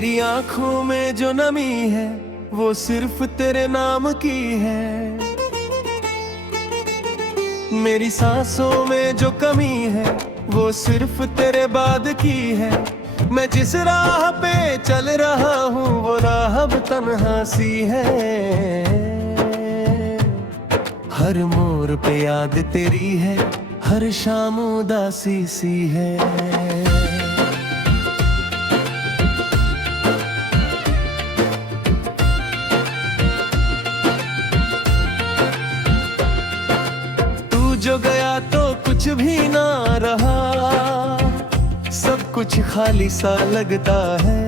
मेरी आंखों में जो नमी है वो सिर्फ तेरे नाम की है। मेरी सांसों में जो कमी है वो सिर्फ तेरे बाद की है। मैं जिस राह पे चल रहा हूँ वो राह अब तन्हा सी है। हर मोड़ पे याद तेरी है, हर शाम उदासी सी है। जो गया तो कुछ भी ना रहा, सब कुछ खाली सा लगता है।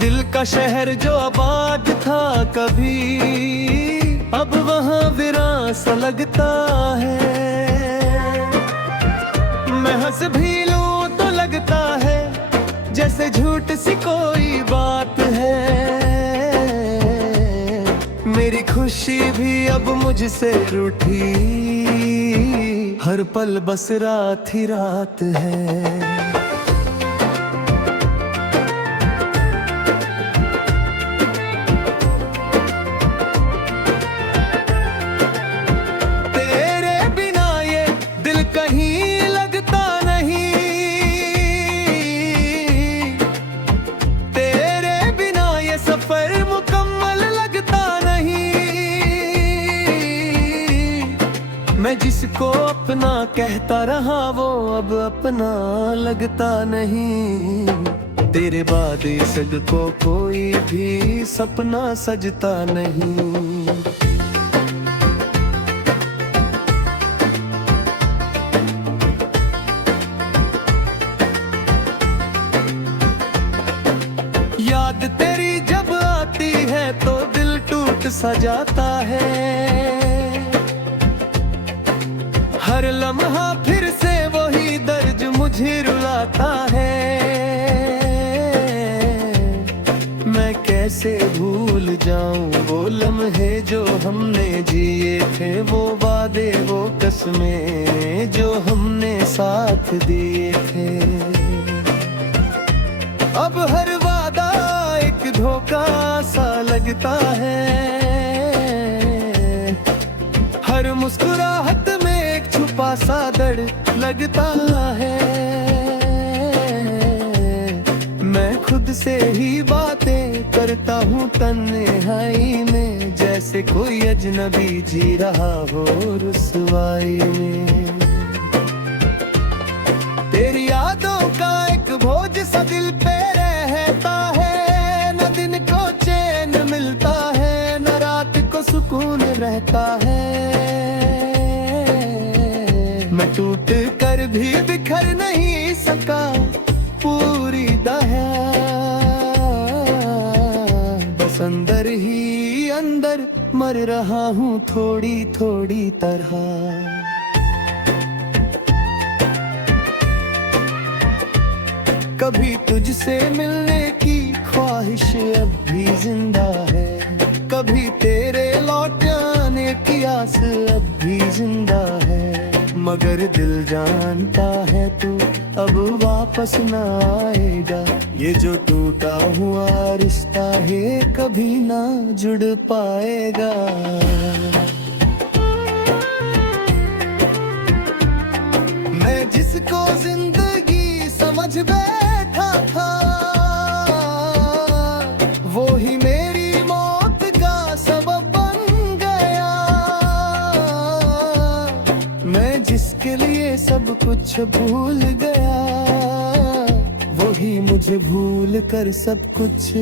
दिल का शहर जो आबाद था कभी, अब वहाँ वीरान सा लगता है। मैं हंस भी लूं तो लगता है जैसे झूठ सी कोई बात है। मेरी खुशी भी अब मुझसे रूठी, हर पल बस रात ही रात है। तेरे बिना ये दिल कहीं लगता नहीं, तेरे बिना ये सफर मुकम्मल लगता। मैं जिसको अपना कहता रहा वो अब अपना लगता नहीं। तेरे बाद सद को कोई भी सपना सजता नहीं। याद तेरी जब आती है तो दिल टूट सा जाता है। हर लम्हा फिर से वही दर्द मुझे रुलाता है। मैं कैसे भूल जाऊं वो लम्हे जो हमने जिए थे, वो वादे वो कसमें जो हमने साथ दिए थे। अब हर वादा एक धोखा सा लगता है। हर मुस्कुराहट छुपा सा दर्द लगता है। मैं खुद से ही बातें करता हूँ तन्हाई में, जैसे कोई अजनबी जी रहा हो रुसवाई में। तेरी यादों का एक बोझ सा दिल पे रहता है। न दिन को चैन मिलता है, न रात को सुकून रहता है। मैं टूट कर भी बिखर नहीं सका पूरी दया, बस अंदर ही अंदर मर रहा हूँ थोड़ी थोड़ी तरह। कभी तुझसे मिलने की ख्वाहिश अब भी जिंदा है, कभी तेरे लौट आने की आस अब भी जिंदा है। मगर दिल जानता है तू अब वापस न आएगा। ये जो टूटा हुआ रिश्ता है कभी ना जुड़ पाएगा। मैं जिसको जिंदगी समझ बैठा था, वो ही मेरी मौत का सबब बन गया। मैं जिसके लिए सब कुछ भूल गया, वही मुझे भूल कर सब कुछ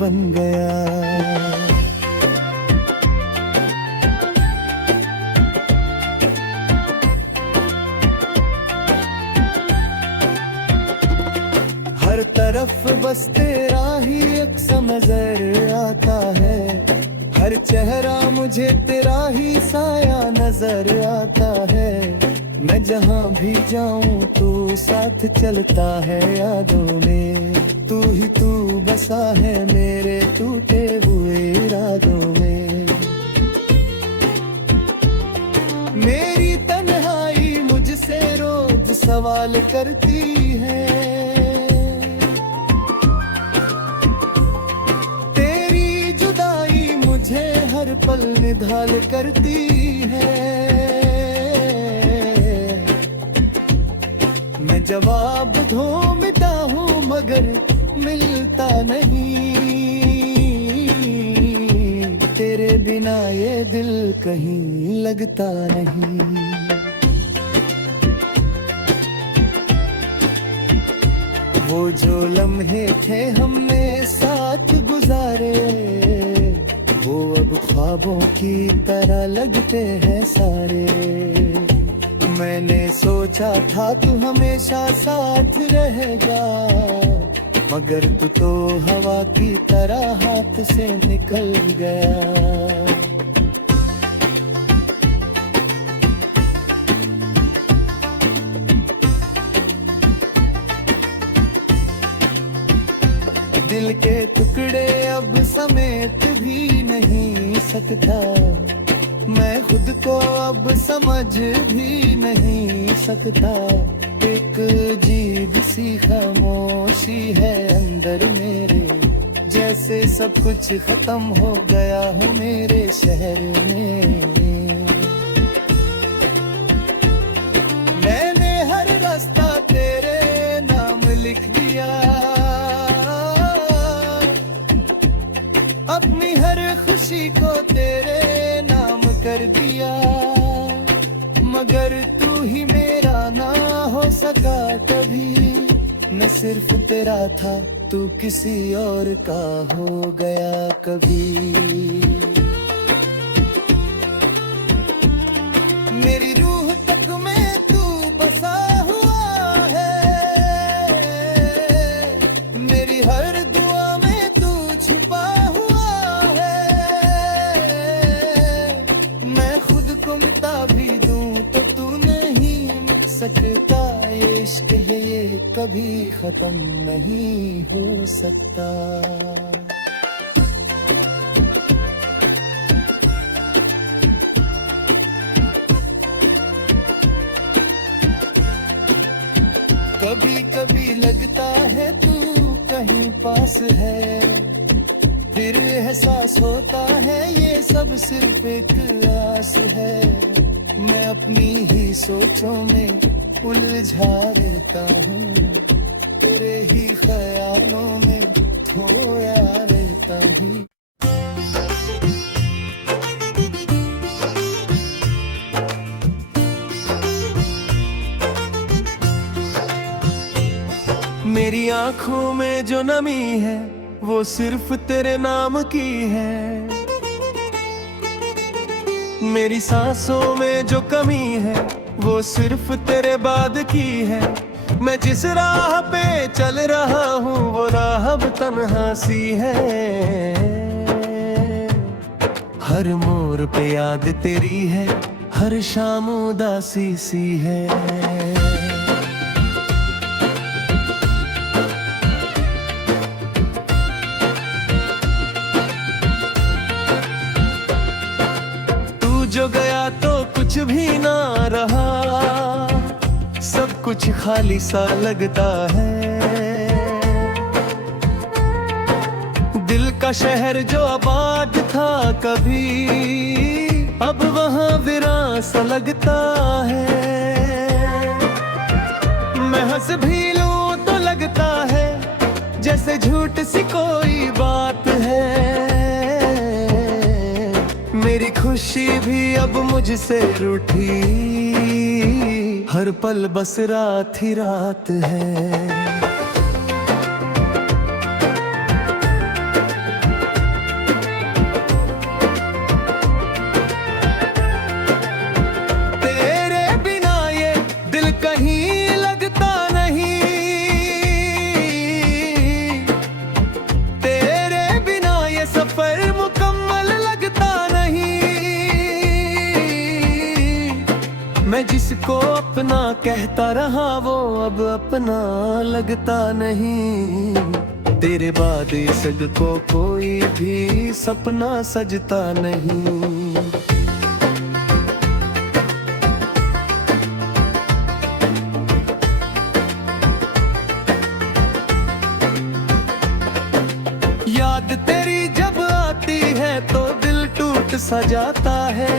बन गया। हर तरफ बस तेरा ही अक्स नजर आता है। हर चेहरा मुझे तेरा ही साया नजर आता है। मैं जहाँ भी जाऊँ तू साथ चलता है यादों में। तू ही तू बसा है मेरे टूटे हुए इरादों में। मेरी तन्हाई मुझसे रोज सवाल करती है। हर पल निढाल करती है। मैं जवाब ढूंढता हूँ मगर मिलता नहीं, तेरे बिना ये दिल कहीं लगता नहीं। वो जो लम्हे थे हमने साथ गुजारे, वो अब ख्वाबों की तरह लगते हैं सारे। मैंने सोचा था तू हमेशा साथ रहेगा, मगर तू तो हवा की तरह हाथ से निकल गया। दिल के टुकड़े अब समेट भी नहीं सकता, मैं खुद को अब समझ भी नहीं सकता। एक अजीब सी खामोशी है अंदर मेरे, जैसे सब कुछ खत्म हो गया हो मेरे शहर में। मैंने हर रास्ता तेरे नाम लिख दिया, अपनी हर खुशी को तेरे नाम कर दिया, मगर तू ही मेरा ना हो सका कभी। मैं सिर्फ तेरा था, तू किसी और का हो गया कभी। मेरी रूह तक में तू बसा हुआ है, मेरी हर दुआ में तू छुपा हुआ है। मैं खुद को मिटा भी दूं तो तू नहीं मिट सकता, ये इश्क है ये कभी खत्म नहीं हो सकता। कभी कभी लगता है तू कहीं पास है, फिर एहसास होता है ये सब सिर्फ एक आस है। मैं अपनी ही सोचों में उलझा रहता हूँ, तेरे ही ख्यालों में खोया रहता हूँ। मेरी आंखों में जो नमी है वो सिर्फ तेरे नाम की है, मेरी सांसों में जो कमी है वो सिर्फ तेरे बाद की है। मैं जिस राह पे चल रहा हूँ वो राह अब तन्हा सी है, हर मोड़ पे याद तेरी है, हर शाम उदासी सी है। जो गया तो कुछ भी ना रहा, सब कुछ खाली सा लगता है। दिल का शहर जो आबाद था कभी, अब वहाँ वीरान सा लगता है। मैं हंस भी लूं तो लगता है जैसे झूठ सी कोई बात है। मेरी खुशी भी अब मुझसे रूठी, हर पल बस रात ही रात है। तेरे बिना ये दिल कहीं लगता नहीं, तेरे बिना ये सफर मुकम्मल लगता नहीं। मैं जिसको अपना कहता रहा वो अब अपना लगता नहीं, तेरे बाद सद को कोई भी सपना सजता नहीं। याद तेरी जब आती है तो दिल टूट सजाता है।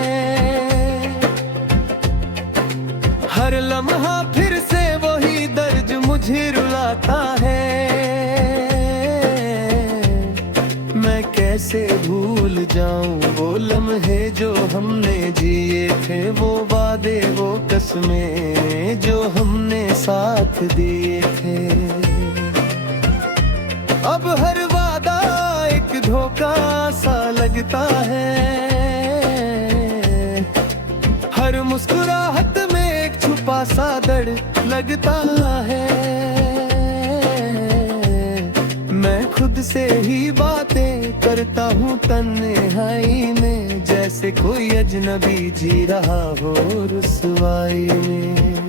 हर लम्हा फिर से वही दर्द मुझे रुलाता है। मैं कैसे भूल जाऊं वो लम्हे जो हमने जिए थे, वो वादे वो कसमें जो हमने साथ दिए थे। अब हर वादा एक धोखा सा लगता है। हर मुस्कुराहट में एक छुपा सा दर्द लगता है। मैं खुद से ही बातें करता हूँ तन्हाई में, जैसे कोई अजनबी जी रहा हो रुसवाई में।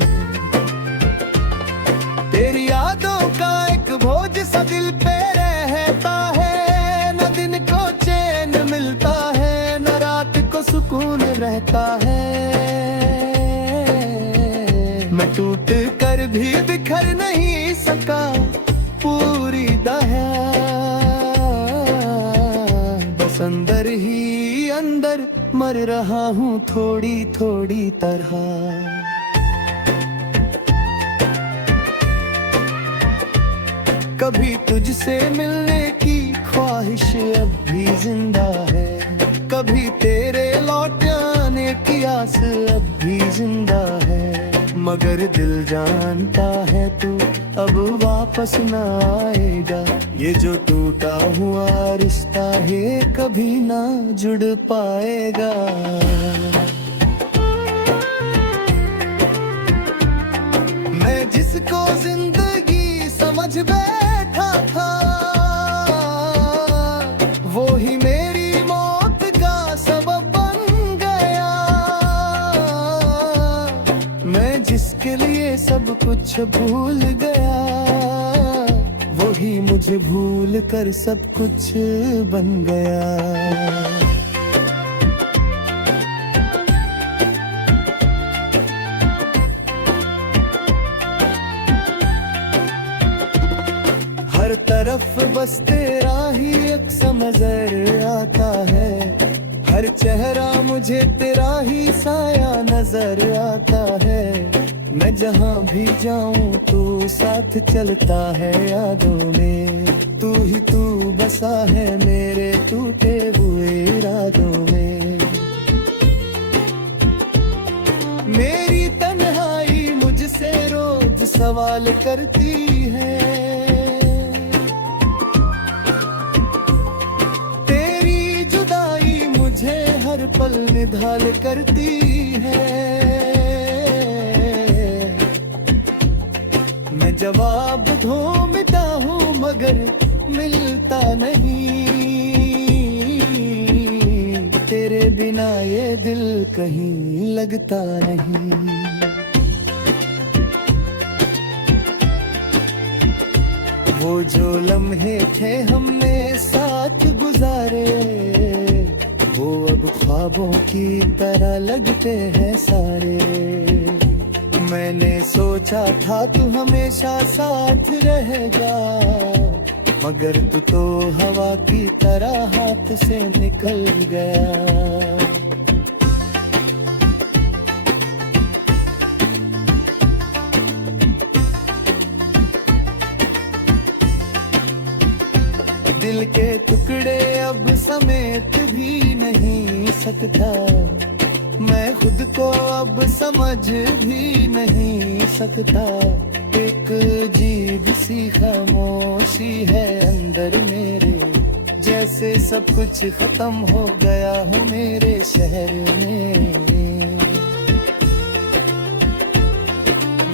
तेरी यादों का एक बोझ सा दिल पे रहता है, न दिन को चैन मिलता है, न रात को सुकून रहता है। मैं टूट कर भी बिखर नहीं सका पूरी दया, बस अंदर ही अंदर मर रहा हूँ थोड़ी थोड़ी तरह। कभी तुझसे मिलने की ख्वाहिश अब भी जिंदा है, कभी तेरे लौट आने की आस अब भी जिंदा है। मगर दिल जानता है तू अब वापस न आएगा, ये जो टूटा हुआ रिश्ता है कभी ना जुड़ पाएगा। मैं जिसको जिंदगी समझ बैठा था, वो ही मेरी मौत का सबब बन गया। मैं जिसके लिए सब कुछ भूल गया, वो ही मुझे भूल कर सब कुछ बन गया। हर तरफ बस तेरा ही अक्स नजर आता है, हर चेहरा मुझे तेरा ही साया नजर आता है। मैं जहाँ भी जाऊँ तू साथ चलता है यादों में, तू ही तू बसा है मेरे टूटे हुए इरादों में। मेरी तन्हाई मुझसे रोज सवाल करती है, तेरी जुदाई मुझे हर पल निढाल करती है। मैं जवाब ढूंढता हूँ मगर मिलता नहीं, तेरे बिना ये दिल कहीं लगता नहीं। वो जो लम्हे थे हमने साथ गुजारे, वो अब ख्वाबों की तरह लगते हैं सारे। मैंने सोचा था तू हमेशा साथ रहेगा, मगर तू तो हवा की तरह हाथ से निकल गया। दिल के टुकड़े अब समेट भी नहीं सकता, मैं खुद को अब समझ भी नहीं सकता। एक अजीब सी खामोशी है अंदर मेरे, जैसे सब कुछ खत्म हो गया हो मेरे शहर में।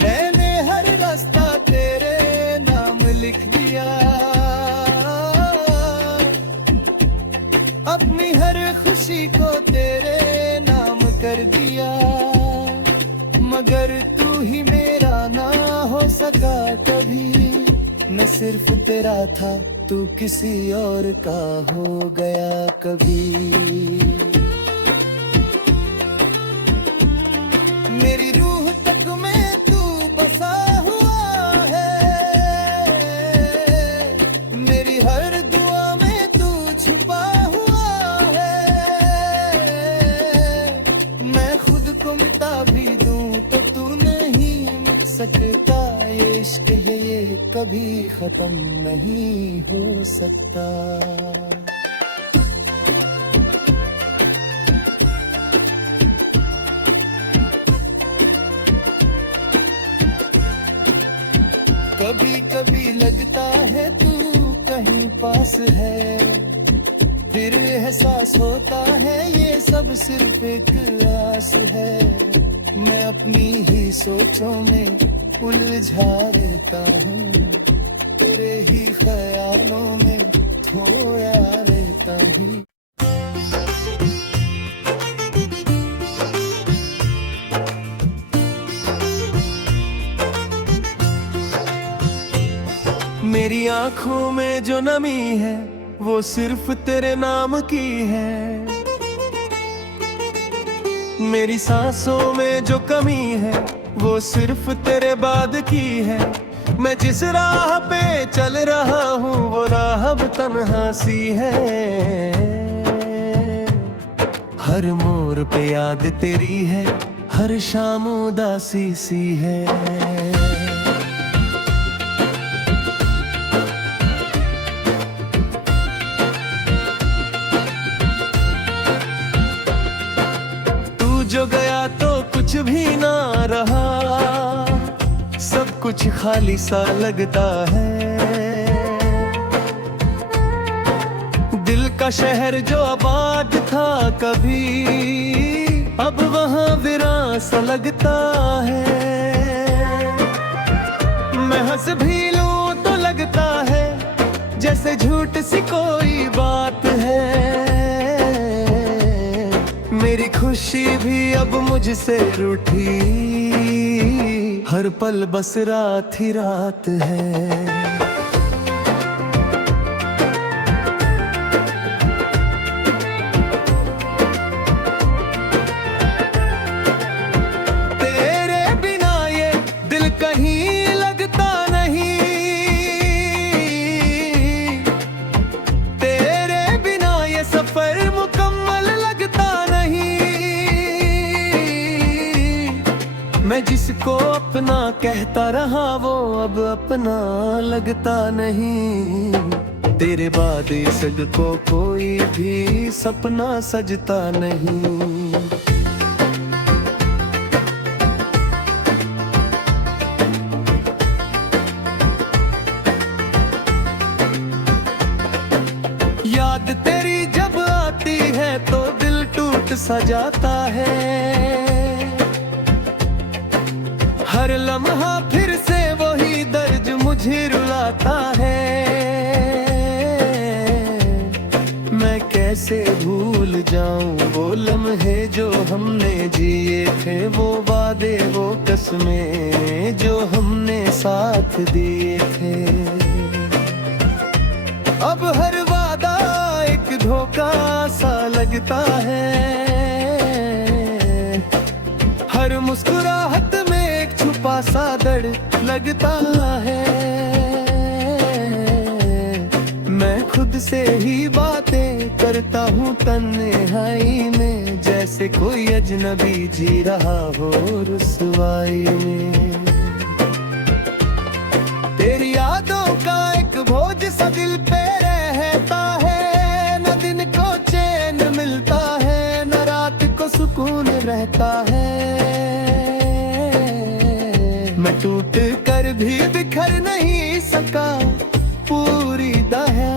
मैंने हर रास्ता तेरे नाम लिख दिया, अपनी हर खुशी को तेरे नाम कर दिया। मगर तू ही मेरा ना हो सका कभी, मैं सिर्फ तेरा था तू किसी और का हो गया कभी। मेरी रूह तक में तू बसा हुआ है, मेरी हर दुआ में तू छुपा हुआ है। कभी खत्म नहीं हो सकता। कभी कभी लगता है तू कहीं पास है, फिर एहसास होता है ये सब सिर्फ एक आस है। मैं अपनी ही सोचों में उलझा रहता हूँ, तेरे ही ख्यालों में खोया रहता हूँ। मेरी आंखों में जो नमी है वो सिर्फ तेरे नाम की है, मेरी सांसों में जो कमी है वो सिर्फ तेरे बाद की है। मैं जिस राह पे चल रहा हूँ वो राह अब तन्हा सी है, हर मोड़ पे याद तेरी है, हर शाम उदासी सी है। जो गया तो कुछ भी ना रहा, सब कुछ खाली सा लगता है। दिल का शहर जो आबाद था कभी, अब वहाँ वीरान सा लगता है। मैं हंस भी लूं तो लगता है जैसे झूठ सी कोई बात है। मेरी खुशी भी अब मुझसे रूठी, हर पल बस रात ही रात है। तेरे बिना ये दिल कहीं लगता नहीं, तेरे बिना ये सफर मुकम्मल लगता। मैं जिसको अपना कहता रहा वो अब अपना लगता नहीं, तेरे बाद सजको कोई भी सपना सजता नहीं। याद तेरी जब आती है तो दिल टूट सा जाता है, हर लम्हा फिर से वही दर्द मुझे रुलाता है। मैं कैसे भूल जाऊं वो लम्हे जो हमने जिए थे, वो वादे वो कसमें जो हमने साथ दिए थे। अब हर वादा एक धोखा सा लगता है, हर मुस्कुराहट छुपा सा दर्द लगता है। मैं खुद से ही बातें करता हूँ तन्हाई में, जैसे कोई अजनबी जी रहा हो रुसवाई में। तेरी यादों का एक बोझ सा दिल पे रहता है, न दिन को चैन मिलता है, न रात को सुकून रहता है। मैं टूट कर भी बिखर नहीं सका पूरी दया,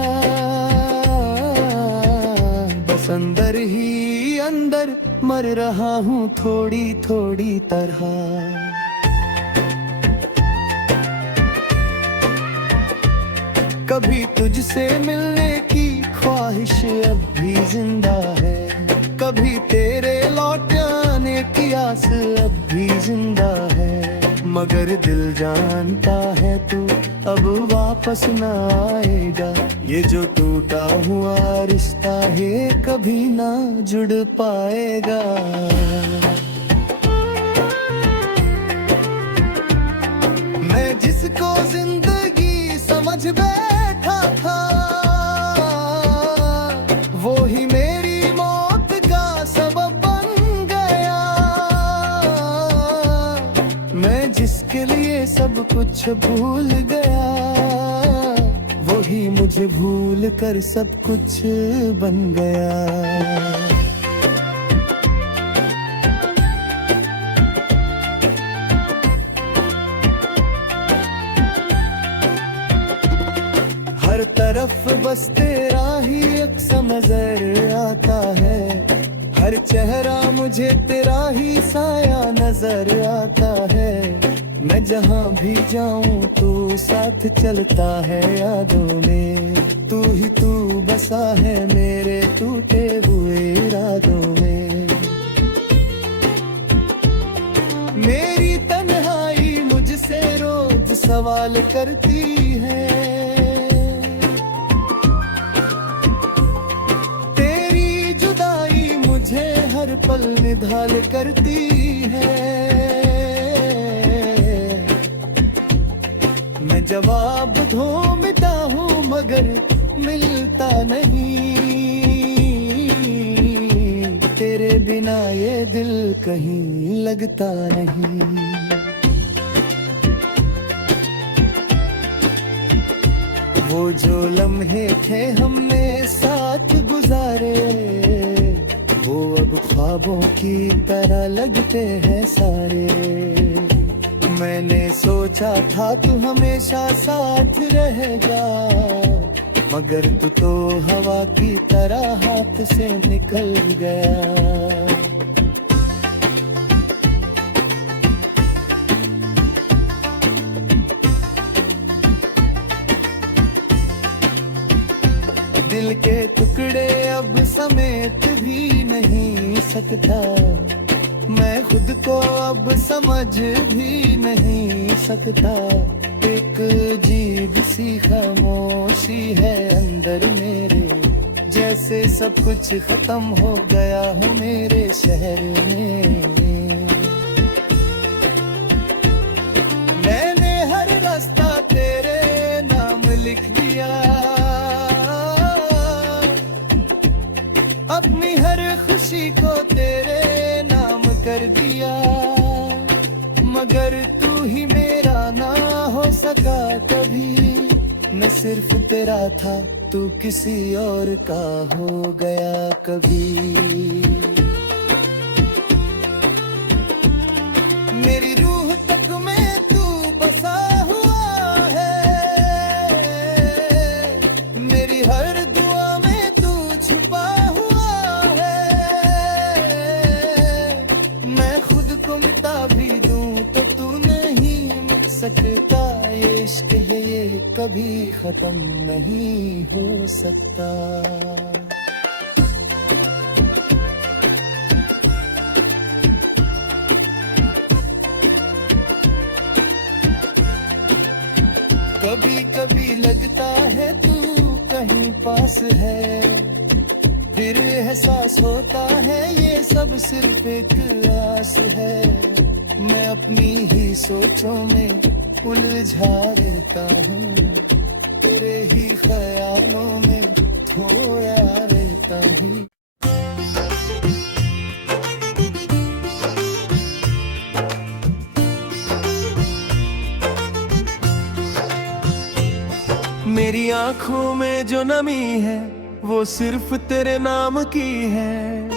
बस अंदर ही अंदर मर रहा हूँ थोड़ी थोड़ी तरह। कभी तुझसे मिलने की ख्वाहिश अब भी जिंदा है, कभी तेरे लौट आने की आस अब भी जिंदा है। मगर दिल जानता है तू अब वापस न आएगा, ये जो टूटा हुआ रिश्ता है कभी ना जुड़ पाएगा। मैं जिसको जिंदगी समझ बैठा था, वो ही मेरी मौत का सबब बन गया। मैं जिसके लिए सब कुछ भूल गया, मुझे भूल कर सब कुछ बन गया। हर तरफ बस तेरा ही अक्स नजर आता है, हर चेहरा मुझे तेरा ही साया नजर आता है। मैं जहाँ भी जाऊँ तू साथ चलता है यादों में, तू ही तू बसा है मेरे टूटे हुए इरादों में। मेरी तन्हाई मुझसे रोज सवाल करती है, हर पल निढाल करती है। मैं जवाब ढूंढता हूँ मगर मिलता नहीं, तेरे बिना ये दिल कहीं लगता नहीं। वो जो लम्हे थे हमने साथ गुजारे, वो अब ख्वाबों की तरह लगते हैं सारे। मैंने सोचा था तू हमेशा साथ रहेगा, मगर तू तो हवा की तरह हाथ से निकल गया। दिल के टुकड़े अब समेट भी नहीं सकता, मैं खुद को अब समझ भी नहीं सकता। एक अजीब सी खामोशी है अंदर मेरे, जैसे सब कुछ खत्म हो गया हो मेरे शहर में। मैंने हर रास्ता तेरे नाम लिख दिया, अपनी हर खुशी को तेरे नाम कर दिया। मगर तू ही मेरा ना हो सका कभी, मैं सिर्फ तेरा था तू किसी और का हो गया कभी। मेरी रूह तक में तू बसा हुआ है, मेरी हर दुआ में तू छुपा हुआ है। मैं खुद को मिटा भी दूं तो तू नहीं मिट सकता, ये इश्क है ये कभी खत्म नहीं हो सकता। कभी कभी लगता है तू कहीं पास है, फिर एहसास होता है ये सब सिर्फ एक आस है। मैं अपनी ही सोचों में उलझा रहता हूँ, तेरे ही ख्यालों में खोया रहता हूँ। मेरी आंखों में जो नमी है वो सिर्फ तेरे नाम की है,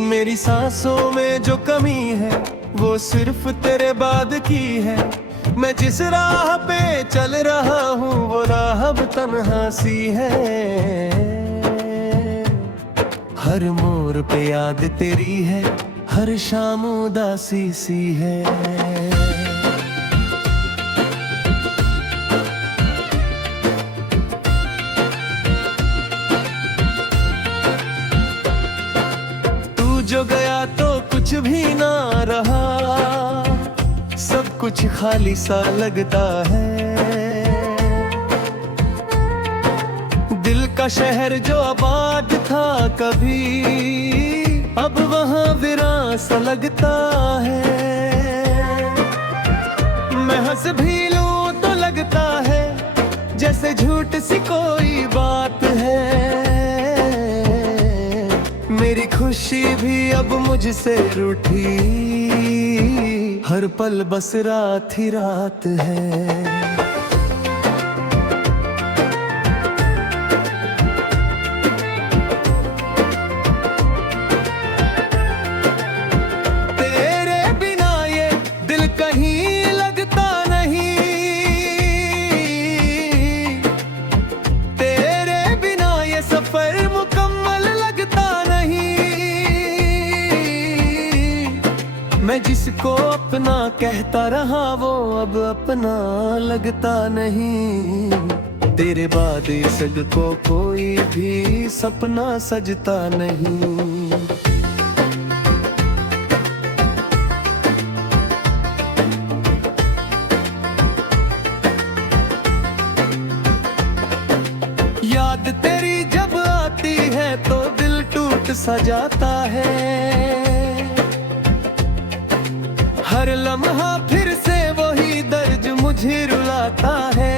मेरी सांसों में जो कमी है वो सिर्फ तेरे बाद की है। मैं जिस राह पे चल रहा हूँ वो राह अब तन्हा सी है, हर मोड़ पे याद तेरी है, हर शाम उदासी सी है। जो गया तो कुछ भी ना रहा, सब कुछ खाली सा लगता है। दिल का शहर जो आबाद था कभी, अब वहाँ वीरान सा लगता है। मैं हंस भी लूं तो लगता है जैसे झूठ सी कोई बात है। मेरी खुशी भी अब मुझसे रूठी, हर पल बस रात ही रात है। जिसको अपना कहता रहा वो अब अपना लगता नहीं। तेरे बाद सड़कों कोई भी सपना सजता नहीं। याद तेरी जब आती है तो दिल टूट सा जाता है। हर लम्हा फिर से वही दर्द मुझे रुलाता है।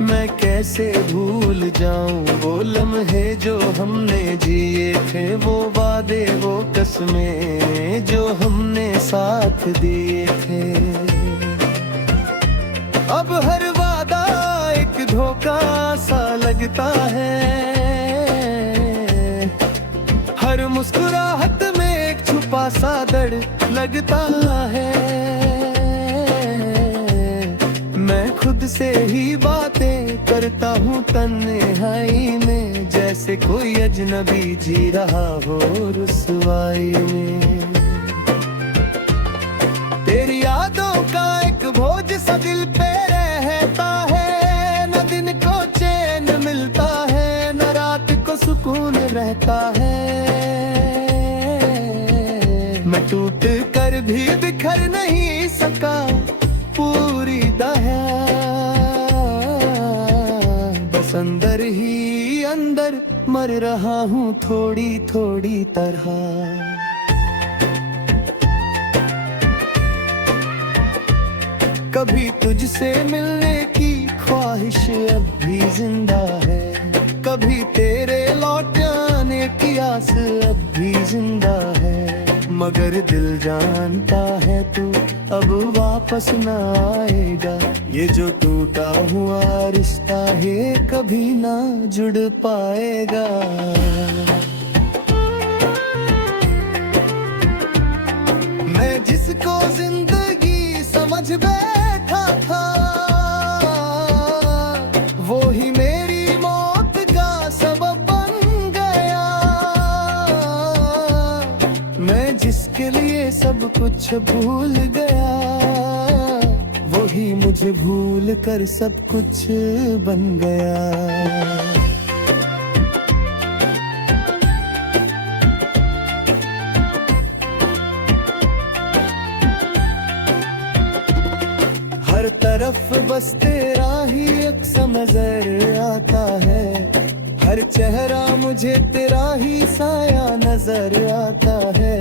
मैं कैसे भूल जाऊं वो लम्हे जो हमने जिए थे, वो वादे वो कसमें जो हमने साथ दिए थे। अब हर वादा एक धोखा सा लगता है। हर मुस्कुराहट में एक छुपा सा दर्द लगता है। मैं खुद से ही बातें करता हूँ तन्हाई में, जैसे कोई अजनबी जी रहा हो रुसवाई में। तेरी यादों का एक बोझ सा दिल पे रहता है। न दिन को चैन मिलता है, न रात को सुकून रहता है। मैं टूट कर भी बिखर नहीं सका पूरी दया, बस अंदर ही अंदर मर रहा हूँ थोड़ी थोड़ी तरह। कभी तुझसे मिलने की ख्वाहिश अब भी जिंदा है। कभी तेरे लौट आने की आस अब भी जिंदा है। मगर दिल जानता है तू अब वापस न आएगा। ये जो टूटा हुआ रिश्ता है कभी ना जुड़ पाएगा। मैं जिसको जिंदगी समझ बैठा था, वो ही मेरी मौत का सबब बन गया। मैं जिसके लिए सब कुछ भूल गया, वो ही मुझे भूल कर सब कुछ बन गया। हर तरफ बस तेरा ही अक्स नजर आता है। हर चेहरा मुझे तेरा ही साया नजर आता है।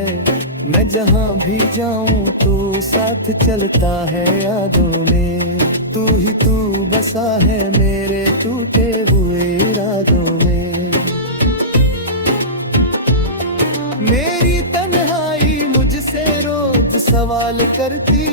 मैं जहाँ भी जाऊँ तू साथ चलता है यादों में। तू ही तू बसा है मेरे टूटे हुए इरादों में। मेरी तन्हाई मुझसे रोज सवाल करती